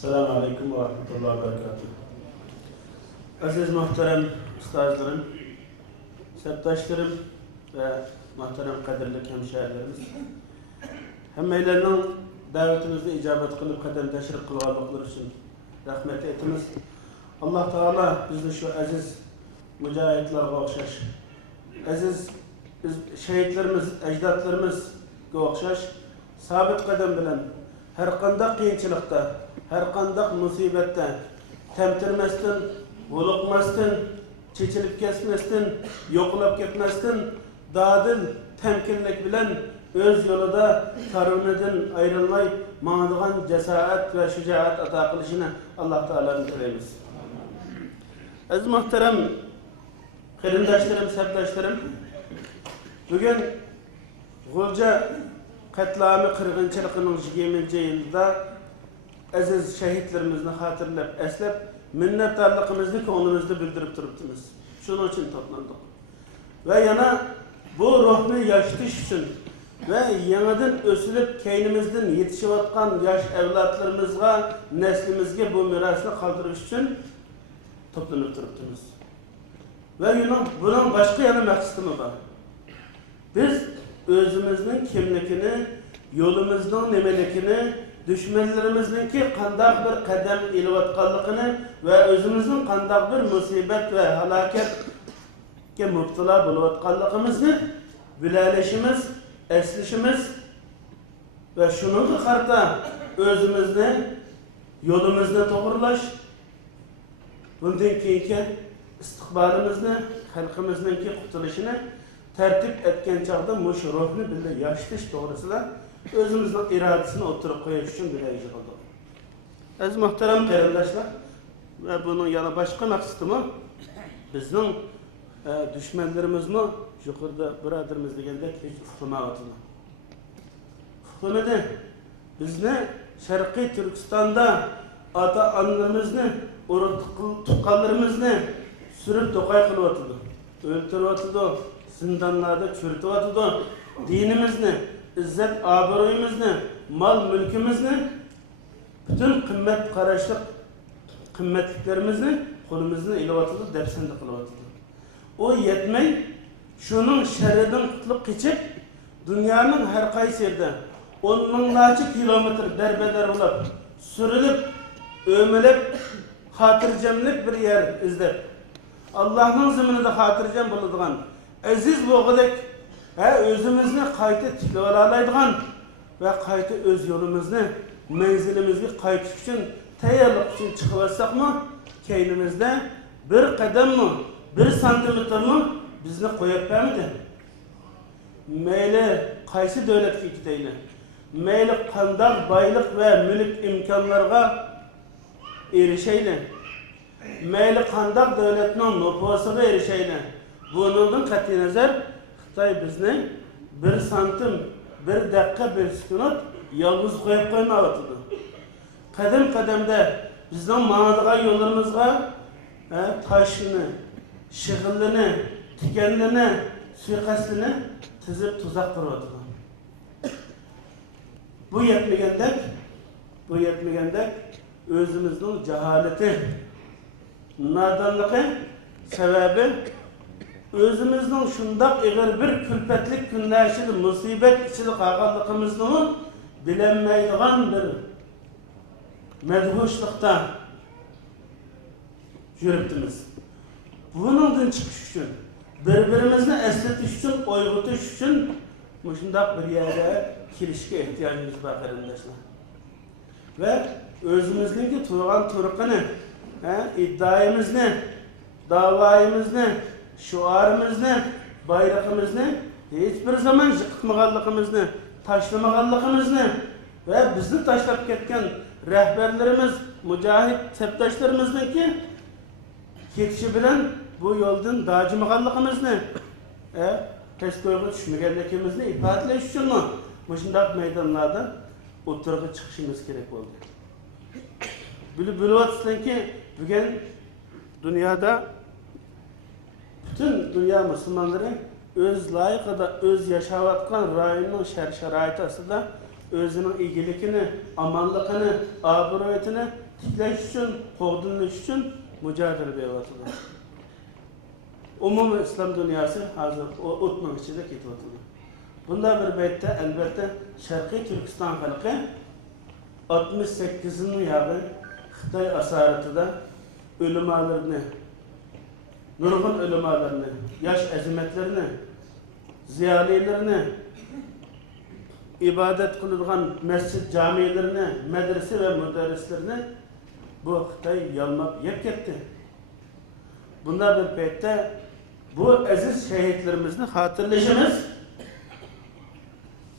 Selamun Aleyküm ve Rahmetullahi ve Berekatuhu. Aziz muhterem ustazlarım, septaşlarım ve muhterem kadirli hemşehrilerimiz, hemmeylerinin davetimizni icabet kılıp kadem teşrif kılganlıkları için rahmet etimiz. Allah Teala bizni şu aziz mücahitlerine okşaş, aziz şehitlerimiz, ecdatlarımızga okşaş, sabit kadem bilen her kandak kıyınçılıkta, her kandak musibette temtirmestin, bulukmastin, çeçilip kesmestin, yokulap ketmestin, dadil, temkinlik bilen öz yolunda tarunedin ayrılmay, mağdıgan cesaret ve şücaat ata kılışını Allah Teala'nın dileyimiz. Aziz muhterem kırındaşlarım, sepdaşlarım, bugün Gulca katliamı kırgınçılıkının 20. yılında aziz şehitlerimizni hatırlap, eslep, minnettarlığımızı konuğumuzda bildirip duruptunuz. Şunun için toplandık. Ve yana bu ruhunu yaşatış için ve yanadan ösülüp keynimizden yetişivatkan yaş evlatlarımızga, neslimizge bu mirasını kaldırış için toplanıp duruptunuz. Ve bunun başka yana maksatımı var. Biz özümüzün kimlikini, yolumuzun nemelikini, düşmanlarımızdaki kandak bir kadem ilvatkallıkını ve özümüzün kandak bir musibet ve halaketke müptela bulvatkallıkımızı bilalişimiz, eslişimiz ve şunun karta özümüzde, yolumuzda doğrulaş, bundan keyinki istikbalimizni, halkımızdaki kurtuluşunu tertip etken çağda muş ruhunu bile yaşatış doğrusuyla özümüzün iradesini oturup koyuş için bir heyecan oldu. Aziz muhterem kardeşler, ve bunun yana başka maksatımı bizim düşmanlarımız mı yukarıda biradırımız degende hiç ufkumavatını. Ufkumada bizni Şarkı Türkistan'da ata anlarımızını, tukallarımızını sürüp tokay kılıvatıdı. Öldürüvatıdı, zindanlarda çürütüvatıdı. Dinimizni, izzet abiroyimizni, mal mülkimizni, bütün kıymet karışık kıymetliklerimizni kolumuzdan ilevatıdı, depsende kılıvatıdı. O yetmey, şunun şerrinden kutulup geçip, dünyanın her kaysi yerde 10 binlerce kilometre derbeder olup, sürülüp, ömülüp, hatırcemlik bir yer izlep, Allah'ın zımnında hatırcem bulunduğun, aziz boğuluk, özümüzni qayta tiklalaydigan ve qayta öz yolumuzni, menzilimizga qaytish uchun tayyorlik uchun chiqib olsak mı, keynimizde bir qadam mı, bir santimetr mı bizni qo'yib bermidi. Mayli qaysi davlatga ketayli, mayli qanday boylik ve mülk imkonlarga erishayli, mayli qanday davlatning nufusiga erishayli. Bundan qat'iy nazar Xitoy bizni bir santim, bir dakika, bir sekund yalnız qo'yib qo'ymayapti. Qadam-qadamda bizning ma'nodagan yo'llarimizga toshini, shig'illini, tikanini, suiqasdini tizib tuzaq quryapti. Bu yetmagandek o'zimizning jaholati, nodonligi sababi özümüzün şundak eğer bir külpetlik günlerşili musibet içili kalkanlıkımızını bilinmeydiğen bir medhuşlukta yürüttünüz. Bunun çıkış için, birbirimizni esletiş için, oygutuş için şundak bir yere kirişke ihtiyacımız var kardeşler. Ve özümüzdeki turgan turkını, iddiayımızı, davayımızı, şuarımızı, bayrağımızı hiçbir zaman yıkıtmaganlığımızı, taşlamaganlığımızı ve bizni taşlap ketken rehberlerimiz, mücahit septaşlarımızdaki ketişi bilen bu yoldan dacımaganlığımızı test koyuğa düşmegenlikimizni ifadeleş için mi? Muşundak meydanlarda oturuğa çıkışımız gerek oldu. Biliyorsunuz ki bugün dünyada bütün dünya Müslümanları öz layıkıda, öz yaşavatkan rayonun şerait aslında özünün iyilikini, amanlıkını, abiroyetini tiklash uchun, qo'g'dinish uchun mücadele beryapti. Umumiy islom dunyosi hozir o'tning ichida ketyapti. Bunda bir paytda albatta Sharqiy Turkiston xalqi 68'nin yağı Xitoy asoratida o'limalarni, nurg'un o'limalarni, yosh azimatlarni, ziyolilarni, ibodat qiladigan masjid jamilarini, madrasa va mudarrislarni bu Xitoy yalmab yeb ketdi. Bunda bir paytda bu aziz şehitlerimizni hatırlayışımız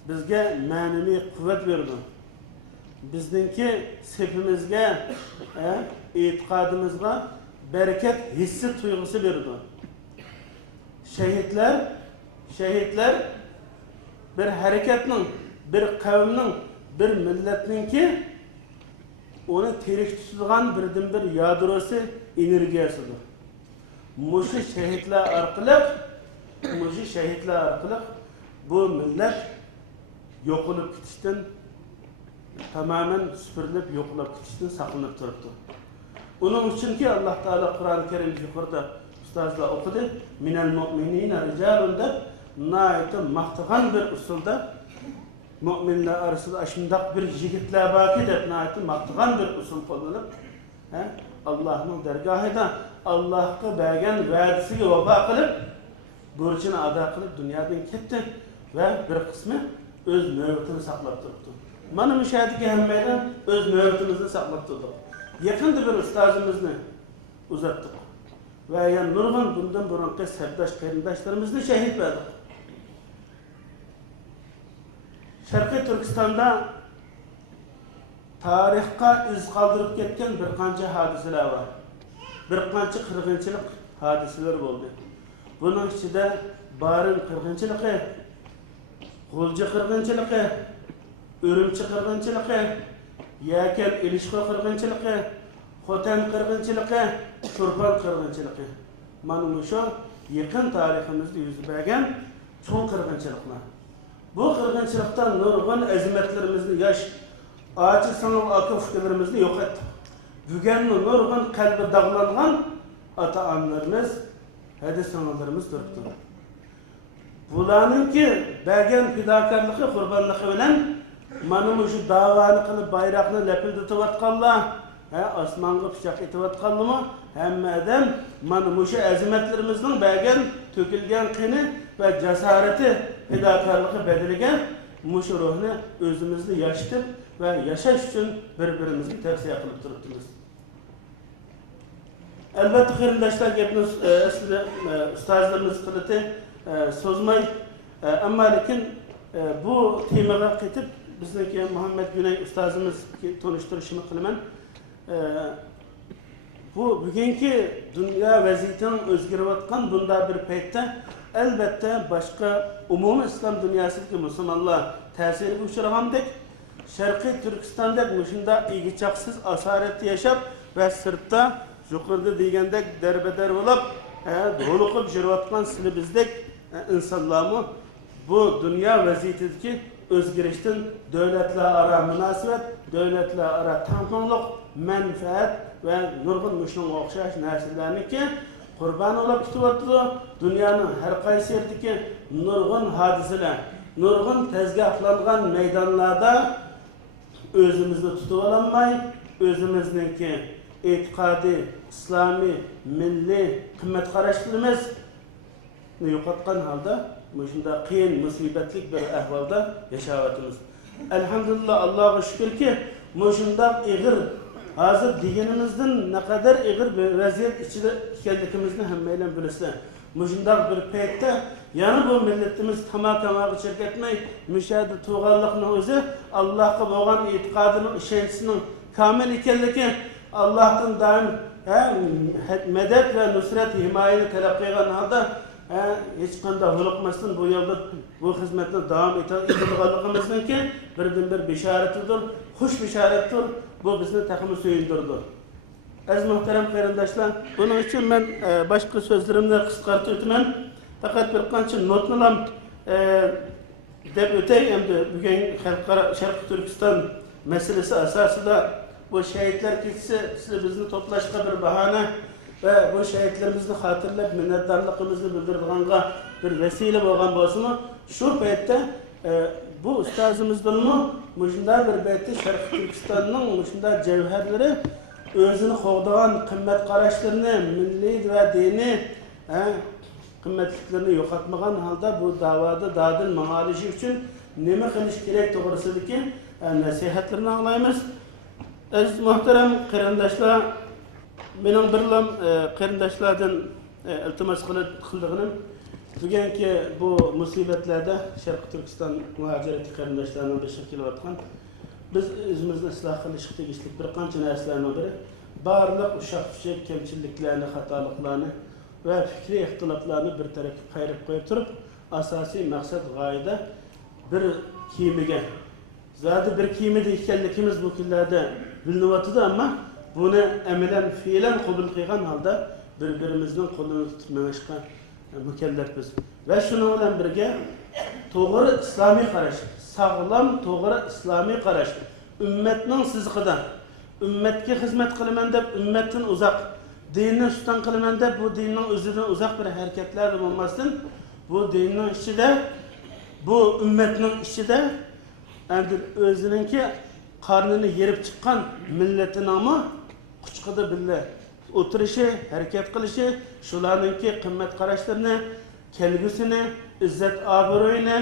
bizge manevi kuvvet verdi. Bizdeki sepimizge, itikadımızga bereket hissi duygusu verdi. Şehitler bir hareketinin, bir kavminin, bir milletinin ki onu terik tutulgan birden bir yadrosu energiyasıdır. Muşu şehitler arkalık bu millet yok olup gitişten tamamen süpürülüp yok olup gitişten saklanıp duruptu. Onun için ki Allah Teala Kur'an-ı Kerim yukarıda ustazla okudu. Minel mu'minine ricalun da naiti mahtıgan bir usulda müminler arasında aşındak bir yigitler baki de naiti mahtıgan bir usul kullanıp Allah'ın dergahida Allah'a bergen vergisiga vefo qilib, burchini ado qilib dunyodan ketdi ve bir kısmı öz navbatini saqlab turibdi. Mana bu shahidga hammadan öz navbatimizni saqlab turdik. Yaqinda bir ustozimizni uzatdik. Ve yani nurg'un bundan burungi sabdosh qarindoshlarimizni shahid berdik. Sharqiy Turkistonda tarixga iz qoldirib ketgan bir qancha hodisalar var. Bir qancha qirg'inchilik hodisalar bo'ldi. Bunun ichida Barin qirg'inchiligi, G'ulji qirg'inchiligi, Urumchi qirg'inchiligi, Yakan Ilishqo qirg'inchiligi, Xotan qirg'inchiligi, Turpan qirg'inchiligi. Mana shu yaqin tariximizda yuz bergan cho'ng qirg'inchiliklar. Bu qirg'inchilikdan nurg'un azimatlarimizni yosh acı sanal akı fikirlerimizni yok ettik. Bugün nurg'un kalbi dağlangan ata-analarımız, hadis sanallarımız duruptu. Bularning ki bergen fidokorligi, qurbanligi bilan mana shu davani qilib bayroqni lapildatib atganlar, osmonga pichoq etib atganlarmi? Hamma odam mana shu azimatlarimizning bergen to'kilgan qini va jasorati fidokorligi bedeliga shu ruhni o'zimizni yaşatib ve yaşaş için birbirimizi tavsiye qilib turibmiz. Albatta qarindoshlar gapni ustozlarimiz qildi so'zmay, ammo lekin bu temaga qaytib bizniki Muhammed Güney ustozimiz tanishtirishini qilaman. Bu bugungi dunyo vaziyatining o'zgarayotgan bunda bir paytda albatta boshqa umumiy islom dunyosidagi musulmonlar ta'siriga uchragandek Sharqiy Turkistonda shunda egichoqsiz asoratda yashab va sirtda yuqorida degandek darbadar bo'lib, do'liqib yurayotgan sizlar bizdek insonlarmi bu dunyo vaziyatidagi o'zgarishdan davlatlararo munosabat, davlatlararo tangqinliq, manfaat va nurg'un shunga o'xshash narsalarniki qurban bo'lib ketyapti. Dunyoning har qaysi yerdagi nurg'un hodisalar, nurg'un tezgahlangan maydonlarda özümüzde tutup alamay, özümüzdeki etikadi, İslami, milli kıymet qarashlarimiz yo'qotgan holda, shunda qiyin, musibetlik bir ahvolda yashayapmiz. Elhamdülillah, Allah'a şükür ki, shunda ig'ir, hozir deganimizdan ne kadar ig'ir bir vaziyat ichida ekanligimizni hammaylar bilasizlar. Shunda bir paytda yani bu milletimiz tamam çirketmeyi, müşahede tuğallıkının özü Allah'a boğan itikadının, işençisinin kamil ikenliki Allah'tan daim medet ve nusret himayeni talep kıygan halde hiç kanda huluqmasın bu yolda bu hizmetine devam edebildiğimizden ki birden bir bişaretidir, hoş bişarettir, bu bizni takımı söyündürdü. Az muhterem qarindoshlar, bunun için ben başka sözlerimle qisqartib o'taman. Fakat bir qancha notlarni deb o'tay. Endi bugun Sharqiy Turkiston masalasi asosida bu şehitler gitse size bizni toplaşka bir bahane ve bu şehitlerimizni hatırlayıp minnettarlığımızı bildirdiğinga bir vesile bolgan bolsunmu? Şu paytda bu ustazımızdan mı muşunda bir beyti Şarkı Türkistan'ın muşunda cevherleri özünü qoğdagan kıymet qarashlarını, milli ve dini kıymetliklerini yo'qotmagan halda bu davada dadil ma'alishi uchun nima qilish kerak to'g'risidagi nasihatlarni anglaymiz. Aziz muhtaram qarindoshlar, mening birlam qarindoshlardan iltimos qildiganim bugungi bu musibatlarda Sharq Turkiston muhojirati qarindoshlarning beshik kelayotgan biz o'zimizni isloh qilishga tegishli bir qancha narsalarning biri barliq ushaq-pushak kamchiliklarni, xatoliklarni ve fikri ihtilaflarını bir tarafga qayirib qo'yib turib, asosiy maqsad g'oyada bir kiyimiga zodi bir kiyimida ekanligimiz bu kunlarda bilinyapti, ammo buni amalan fe'lan qabul qilgan holda bir-birimizning qo'lini tutib menishga mukallafmiz. Va shuning bilan birga to'g'ri islomiy qarash, sog'lom to'g'ri islomiy qarash, ummatning sizqidan, ummatga xizmat qilaman deb ummatdan uzoq dinni ustidan qilaman deb bu dinning o'zidan uzoq bir harakatlar bo'lmasdan bu dinning ichida bu ummatning ichida endi o'zininki qornini yerib chiqqan millatini ama quchqida billa o'tirishi, harakat qilishi, shularninki qimmat qarashlarini, kelgusini, izzat obro'yini,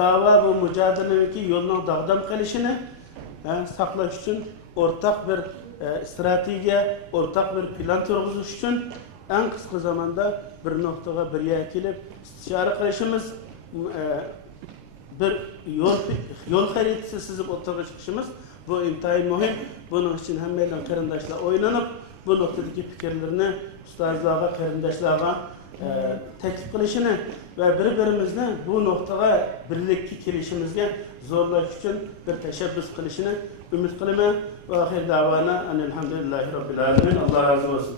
da'vo bu mujodilaniki yo'lning dag'dam qilishini saqlash uchun o'rtaq bir stratejiya, o'rtaq bir plan turg'izish uchun en qisqa zamanda bir nuqtaga bir yerga kelib istishora qilishimiz, bir yo'l xaritasi sizib o'tirib chiqishimiz bu intayin muhim. Bunun için hammalar qarindoshlar o'ylanib, bu nuqtadagi fikrlarni ustozlarga, qarindoshlarga taklif qilishini ve bir-birimizni bu nuqtaga birlikka kelishimizga zo'rlash uchun bir tashabbus qilishini umid qilaman. Ve ahir davana elhamdülillahi rabbil alamin. Allah razı olsun.